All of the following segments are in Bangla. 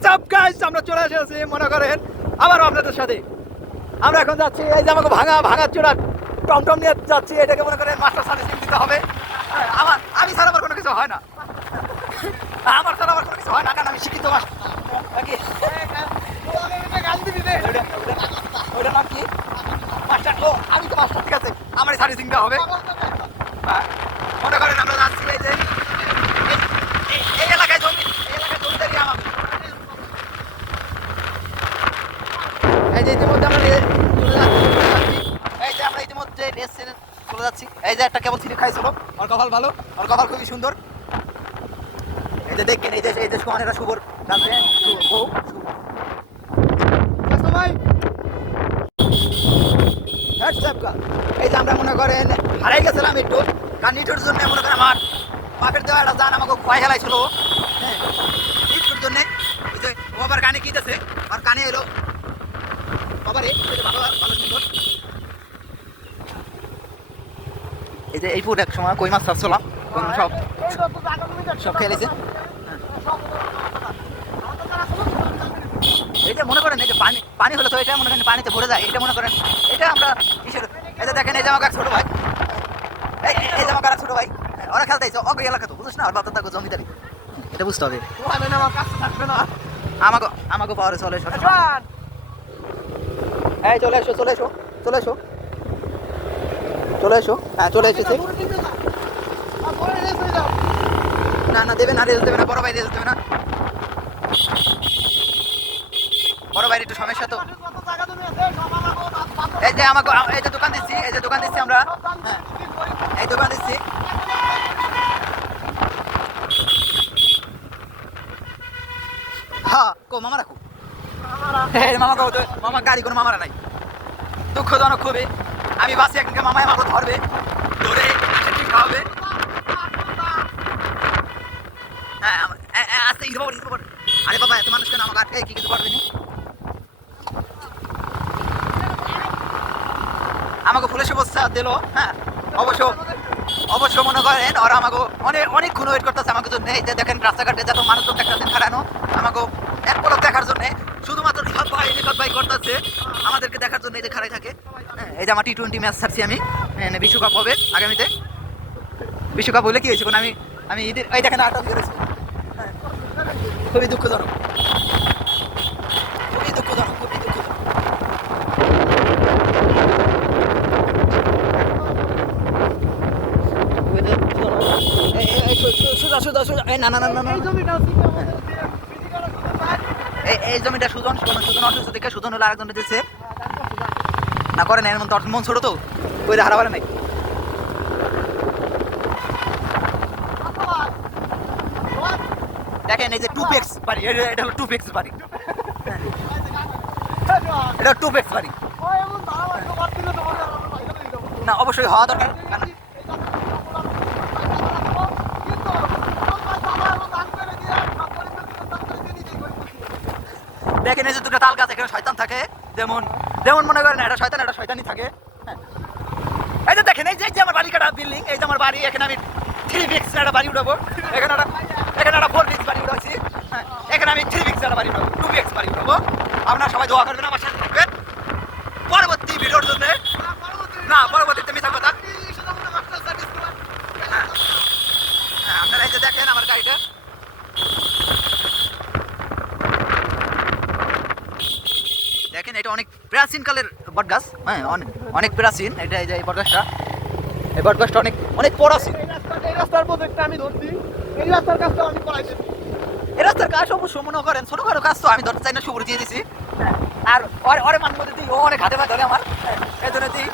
হোয়াটসঅ্যাপ গাইস, আমরা চলে এসেছি মনে করেন আবারও আপনাদের সাথে। আমরা এখন যাচ্ছি এই যে আমাকে ভাঙা চূড়া টমটম নিয়ে যাচ্ছি। এটাকে মনে করেন মাস্টার সার্ভিসিং দিতে হবে। আমি ছাড়া আমার কোনো কিছু হয় না, আমার ছাড়া আমার কোনো কিছু হয় না, কারণ আমি শিক্ষিত মাস্টার। ওইটা নাম কি মাস্টার? ও আমি তো মাস্টার, ঠিক আছে, আমারই সার্ভিসিংটা হবে। মনে করেন আমরা যাচ্ছি এই যে এই এলাকায় জমিদারি আমার। এই যে ইতিমধ্যে আমরা ইতিমধ্যে চলে যাচ্ছি। এই যে একটা কেবল সিঁড়ি খাইছিল, ওর কপাল ভালো, ওর কপাল খুবই সুন্দর। এই যে দেখেন, এই যে সোহানেরা শুভর যাচ্ছে বউ ভাই। এই যে আমরা মনে করেন হারাই গেছিলাম একটু, কারণ ইটুর জন্য মনে করেন আমার বাপের দেওয়া একটা জান আমাকে ভয় হেলাইছিল। হ্যাঁ, ইটুর জন্য এই যে ও আবার কানে কিতেছে, আর কানে এলো বাবা রে, ভালো ভালো সুন্দর। এই যে এই ফুট এক সময় কই মাছ ছাড়ছিলাম, সব খেলেছে। এটা মনে করেন এই যে পানি হলে তো এটা মনে করেন পানিতে ভরে যায়। এটা মনে করেন এটা আমরা কিসের, এই যে দেখেন এই যে আমার ছোট ভাই, এই যে আমার ছোট ভাই, ওরা খেলতে আইছে অগ্রি এলাকা, তো বুঝিস না, আর বাচ্চা থাকো জমিদারি, এটা বুঝতে হবে। আমাকে পাওয়ারে চলে এসো, এই চলে এসো চলে এসো চলে এসো চলে এসো। হ্যাঁ চলে এসেছি। না না দেবে না, রেজাল্ট দেবে না, বড় ভাই রেজাল্ট দেবে না, বড় ভাইয়ের একটু সমস্যা তো। এই যে আমাকে এই যে দোকান দিচ্ছি, এই যে দোকান দিচ্ছি আমরা, হ্যাঁ এই দোকান দিচ্ছি। হ্যাঁ কো মামা রাখো, মামা কো, মামা গাড়ি কোনো মামারা নাই, দুঃখজনক খুবই। আমি বাসে একদিনকে মামাই আমাকে ধরবে, ধরে খাওয়াবে। হ্যাঁ আস্তে আরে বাবা এত মানুষ কেন আমাকে আটকে কি কিছু করবে না? আমাকে ফুলের শুভেচ্ছা দিল। হ্যাঁ অবশ্য মনে করেন ওরা আমাকে অনেকক্ষণ ওয়েট করতেছে আমাকে জন্য। এই যে দেখেন রাস্তাঘাটে যত মানুষজন দেখতেছেন খারানো, আমাকে এক পলক দেখার জন্য, শুধুমাত্র নিখত ভাই করতেছে আমাদেরকে দেখার জন্য, এই যে খারাই থাকে। এই যে আমার T20 ম্যাচ ছাড়ছি আমি, বিশ্বকাপ হবে আগামীতে। বিশ্বকাপ হলে কি হয়েছে কোন, আমি ঈদের এই দেখেন আটক করেছি। খুবই দুঃখজনক, খুবই দুঃখজনক, খুবই দুঃখজনক। এই জমিটা সুজন অসুস্থ থেকে সুজন হলো আরেকজন দিচ্ছে না করেন, এর মন ছোট তো ওই হারা পারে নাই। দেখেন এই যে 2x বাড়ি, এটা হলো 2x বাড়ি, এটা 2x বাড়ি। না অবশ্যই হওয়া দরকার, দেখেন এই যে দুটো তাল গাছ, এখানে শয়তান থাকে, যেমন মনে করেন একটা শয়তানি থাকে। এই যে দেখেন এই যে আমার বাড়ি কাটা বিল্ডিং, এই যে আমার বাড়ি, এখানে আমি 3x একটা বাড়ি উঠাবো, এখানে একটা 4x বাড়ি উঠাচ্ছি। হ্যাঁ এখানে আমি 3x একটা বাড়ি উঠাবো, 2x বাড়ি উঠাবো। আপনারা সবাই দোয়া করবেন, আমার সাথে থাকবেন পরবর্তী ভিডিওর জন্য। না পরবর্তীতে মিথ্যা কথা। হ্যাঁ আপনারা এই যে দেখেন আমার গাড়িটা, দেখেন এটা অনেক প্রাচীন কালের বট গাছ। হ্যাঁ অনেক প্রাচীন এটা, এই যে এই বট গাছটা অনেক প্রাচীন। এই রাস্তার প্রজেক্টটা আমি ধরছি, এই রাস্তার কাজটা আমি করাইছি। এই রাস্তার কাজ অবশ্য মনে করেন ছোটখাটো কাজ তো আমি ধরতে চাই না, শুভর দিয়ে দিছি। আর ওরে মান মধ্যে দিই, ও অনেক হাতে পা ধরে আমার, এই জন্য দিই।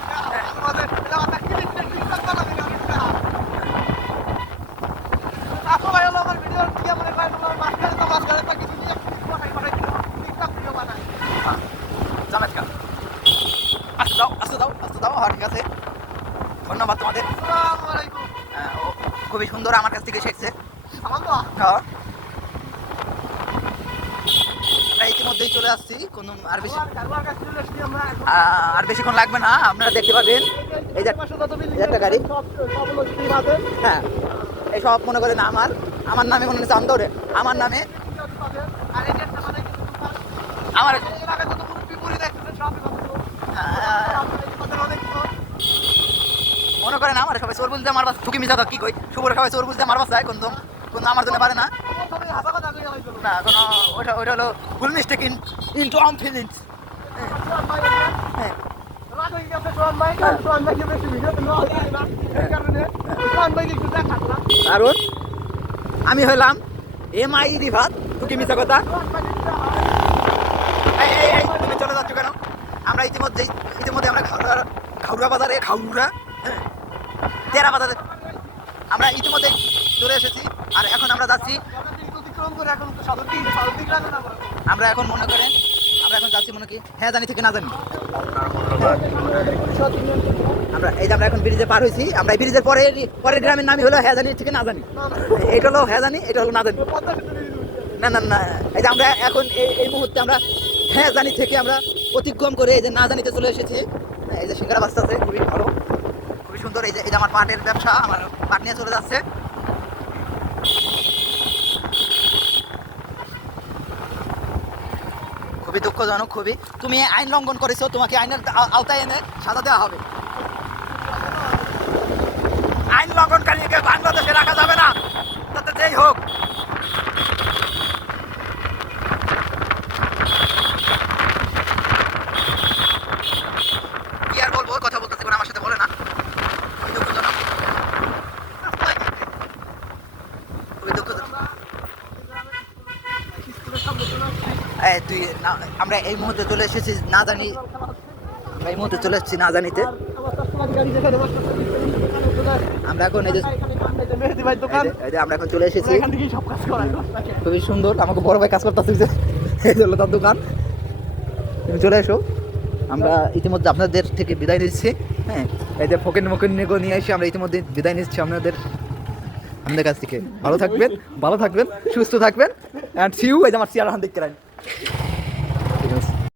আমার ভিডিও দিয়ে মনে করেন মাঝখানে তো কিছু নিয়ে চমৎকার, আসতে দাও। হ্যাঁ ঠিক আছে, ধন্যবাদ তোমাদের। খুবই সুন্দর, আমার কাছ থেকে শিখছে। হ্যাঁ ইতিমধ্যেই চলে আসছি, কোনো আর বেশিক্ষণ লাগবে না, আপনারা দেখতে পাবেন এই যে একটা গাড়ি। হ্যাঁ এই সব মনে করেন আমার নামে মনে হচ্ছে আমদৌড়ে, আমার নামে আমার এর আগে যত মুরব্বি পুরি দেখতেছেন সবই কত আমাদের অনেক মনে করেন আমার সবাই চোর বুঝতে মারবা ঠুকি মিশা কি কই শুভর সবাই চোর বুঝতে মারবা চায় কোন আমার জন্য পারে না সবাই হাসা কথা কই হইতো না কোনো ওটা হলো ফুল মিস্টেক ইনটু আর্ম ফিলিংস হ্যাঁ রাগ হয়ে গেছে সোহান ভাই বেশি ভিডিও তো না এই কারণে সোহান ভাই একটু দেখাচ্ছিলাম কারণ আমি হলাম MI রিভাত ঠুকি মিশা কথা এই তুমি চলে যাচ্ছ কেন আমরা ইতিমধ্যে আমরা খাউড়া বাজারে তেরা বাজারে আমরা ইতিমধ্যে চলে এসেছি আর এখন আমরা যাচ্ছি অতিক্রম করে এখন তো সাধুদিক লাগে না আমরা এখন মনে করেন আমরা এখন যাচ্ছি মনে কি হ্যাঁ জানি থেকে না জানি আমরা এখন ব্রিজে পার হয়েছি আমরা এই ব্রিজের পরের গ্রামের নামই হলো হ্যাঁ জানি থেকে না জানি এটা হলো হ্যাঁ জানি এটা হলো না জানি না এই যে আমরা এখন এই মুহূর্তে আমরা হ্যাঁ জানি থেকে আমরা অতিক্রম করে এই যে না জানিতে চলে এসেছি এই যে সিঙ্গারা বাস্তা আছে খুবই ভালো খুবই সুন্দর এই যে আমার পাটের ব্যবসা আমার পাট নিয়ে চলে যাচ্ছে খুবই দুঃখজনক খুবই তুমি আইন লঙ্ঘন করেছো তোমাকে আইনের আওতায় এনে সাজা দেওয়া হবে আইন লঙ্ঘনকারীকে বাংলাদেশে রাখা যাবে না তাতে যেই হোক কি আর বলবো কথা বলতেছি কোনো আমার সাথে বলে না খুবই দুঃখজনক খুবই দুঃখজনক তুই আমরা এই মুহূর্তে চলে এসেছি না জানি আমরা এই মুহূর্তে চলে এসেছি না জানিতে আমরা এখন এই যে আমরা এখন চলে এসেছি খুবই সুন্দর আমাকে বড় ভাই কাজ করতেছে এই হলো তার দোকান তুমি চলে এসো আমরা ইতিমধ্যে আপনাদের থেকে বিদায় নিচ্ছি হ্যাঁ এই যে ফকির নিয়ে এসে আমরা ইতিমধ্যে বিদায় নিচ্ছি আমাদের কাছ থেকে ভালো থাকবেন সুস্থ থাকবেন অ্যান্ড সিউ এই যে আমার চেয়ার হান দেখতে